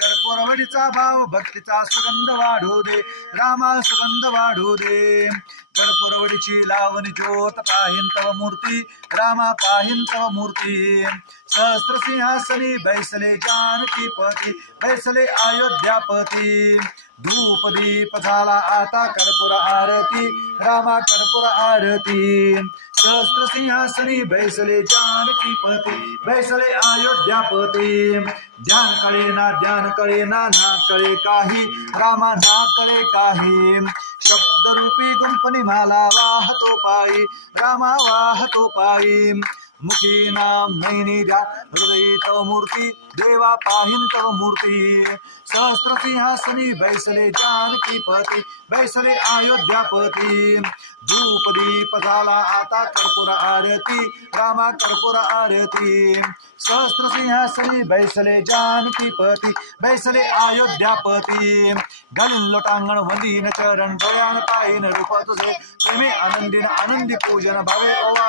कर्पूरवडीचा भाव भक्तीचा सुगंध वाढू दे, रामा सुगंध वाढू दे. कर्पूरवडीची लावणी ज्योत पाहिन तव मूर्ती, रामा पाहिन तव मूर्ती. सहस्त्र सिंहासनी बैसले जानकी पती, बैसले अयोध्यापती. धूप दीप झाला आता कर्पूर आरती, रामा कर्पूर आरती. सहस्त्र सिंहासनी बैसले जानकी पती, बैसले अयोध्यापती. ध्यान कळे ना ना कळे काही, रामा ना कळे काही. शब्दरूपी गुंफणी माला वाहतो पायी, रामा वाहतो पायी. मुखी नाम नैनी ध्यान हृदयी तव मूर्ती, देवा पाहिन तव मूर्ती. सहस्त्र सिंहासनी बैसले जानकी पती, बैसले अयोध्यापती. धूप दीप झाला आता कर्पूर आरती, रामा कर्पूर आरती. सहस्त्र सिंहासनी बैसले जानकी पती, बैसले अयोध्यापती. घालीन लोटांगण वंदीन चरण डोळ्यान पाहिन रूप तुझे, प्रेमे आनंदीन आनंदी पूजन भावे ओवा.